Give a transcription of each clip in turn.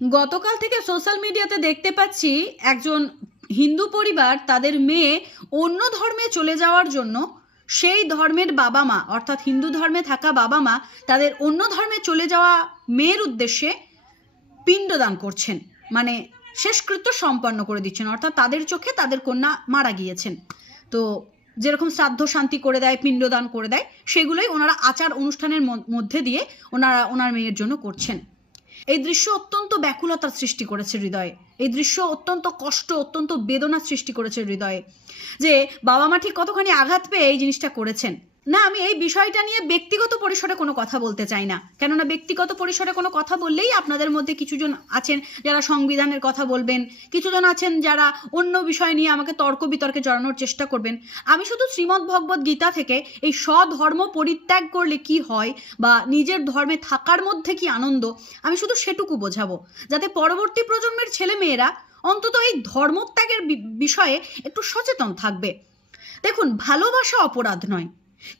গতকাল থেকে সোশ্যাল মিডিয়াতে দেখতে পাচ্ছি একজন হিন্দু পরিবার তাদের মেয়ে অন্য ধর্মে চলে যাওয়ার জন্য সেই ধর্মের বাবা মা অর্থাৎ হিন্দু ধর্মে থাকা বাবা মা তাদের অন্য ধর্মে চলে যাওয়া মেয়ের উদ্দেশ্যে পিণ্ডদান করছেন, মানে শেষকৃত্য সম্পন্ন করে দিচ্ছেন, অর্থাৎ তাদের চোখে তাদের কন্যা মারা গিয়েছেন। তো যেরকম শ্রাদ্ধ শান্তি করে দেয়, পিণ্ডদান করে দেয়, সেগুলোই ওনারা আচার অনুষ্ঠানের মধ্যে দিয়ে ওনার মেয়ের জন্য করছেন। এই দৃশ্য অত্যন্ত ব্যাকুলতার সৃষ্টি করেছে হৃদয়ে, এই দৃশ্য অত্যন্ত কষ্ট, অত্যন্ত বেদনার সৃষ্টি করেছে হৃদয়ে, যে বাবা মা ঠিক কতখানি আঘাত পেয়ে এই জিনিসটা করেছেন। না, আমি এই বিষয়টা নিয়ে ব্যক্তিগত পরিসরে কোনো কথা বলতে চাই না, কেননা ব্যক্তিগত পরিসরে কোনো কথা বললেই আপনাদের মধ্যে কিছুজন আছেন যারা সংবিধানের কথা বলবেন, কিছুজন আছেন যারা অন্য বিষয় নিয়ে আমাকে তর্ক বিতর্কে জড়ানোর চেষ্টা করবেন। আমি শুধু শ্রীমদ্ ভগবদ্ গীতা থেকে এই স্বধর্ম পরিত্যাগ করলে কি হয় বা নিজের ধর্মে থাকার মধ্যে কি আনন্দ, আমি শুধু সেটুকু বোঝাবো, যাতে পরবর্তী প্রজন্মের ছেলে মেয়েরা অন্তত এই ধর্মত্যাগের বিষয়ে একটু সচেতন থাকবে। দেখুন, ভালোবাসা অপরাধ নয়,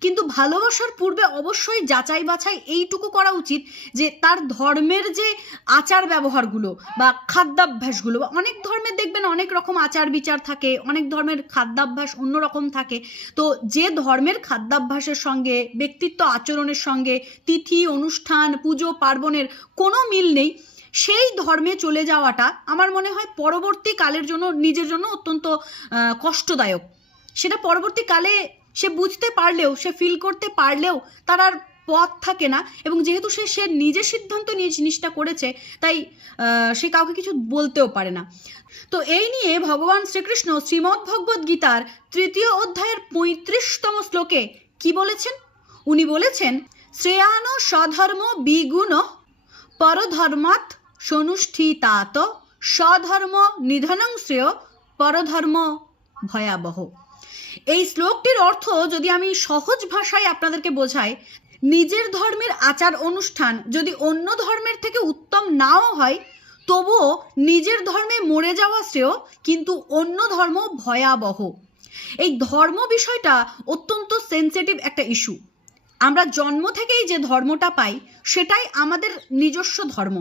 কিন্তু ভালোবাসার পূর্বে অবশ্যই যাচাই বাছাই এইটুকু করা উচিত যে তার ধর্মের যে আচার ব্যবহারগুলো বা খাদ্যাভ্যাসগুলো, বা অনেক ধর্মের দেখবেন অনেক রকম আচার বিচার থাকে, অনেক ধর্মের খাদ্যাভ্যাস অন্যরকম থাকে। তো যে ধর্মের খাদ্যাভ্যাসের সঙ্গে, ব্যক্তিত্ব আচরণের সঙ্গে তিথি অনুষ্ঠান পুজো পার্বণের কোনো মিল নেই, সেই ধর্মে চলে যাওয়াটা আমার মনে হয় পরবর্তী কালের জন্য, নিজের জন্য অত্যন্ত কষ্টদায়ক। সেটা পরবর্তীকালে সে বুঝতে পারলেও, সে ফিল করতে পারলেও তার আর পথ থাকে না, এবং যেহেতু সে নিজে সিদ্ধান্ত নিয়ে জিনিসটা করেছে, তাই সে কাউকে কিছু বলতেও পারে না। তো এই নিয়ে ভগবান শ্রীকৃষ্ণ শ্রীমদ্ ভগবদ্ গীতার 3য় অধ্যায়ের 35তম শ্লোকে কি বলেছেন? উনি বলেছেন, শ্রেয়ান স্বধর্ম বিগুণ পরধর্মাৎ সনুষ্ঠিতাত স্বধর্ম নিধনং শ্রেয় পরধর্ম ভয়াবহ। এই শ্লোকটির অর্থ যদি আমি সহজ ভাষায় আপনাদেরকে বোঝাই, নিজের ধর্মের আচার অনুষ্ঠান যদি অন্য ধর্মের থেকে উত্তম নাও হয়, তবুও নিজের ধর্মে মরে যাওয়া শ্রেয়, কিন্তু অন্য ধর্ম ভয়াবহ। এই ধর্ম বিষয়টা অত্যন্ত সেন্সিটিভ একটা ইস্যু। আমরা জন্ম থেকেই যে ধর্মটা পাই সেটাই আমাদের নিজস্ব ধর্ম।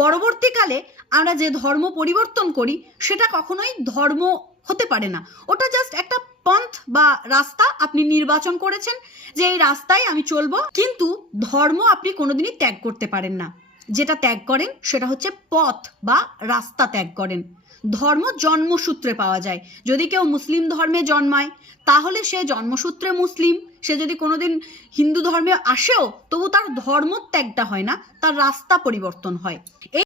পরবর্তীকালে আমরা যে ধর্ম পরিবর্তন করি সেটা কখনোই ধর্ম হতে পারে না, ওটা জাস্ট একটা পন্থ বা রাস্তা আপনি নির্বাচন করেছেন যে এই রাস্তায় আমি চলবো, কিন্তু ধর্ম আপনি কোনোদিনই ত্যাগ করতে পারেন না। যেটা ত্যাগ করেন সেটা হচ্ছে পথ বা রাস্তা ত্যাগ করেন। ধর্ম জন্মসূত্রে পাওয়া যায়। যদি কেউ মুসলিম ধর্মে জন্মায় তাহলে সে জন্মসূত্রে মুসলিম, সে যদি কোনোদিন হিন্দু ধর্মে আসেও তবু তার ধর্মত্যাগটা হয় না, তার রাস্তা পরিবর্তন হয়।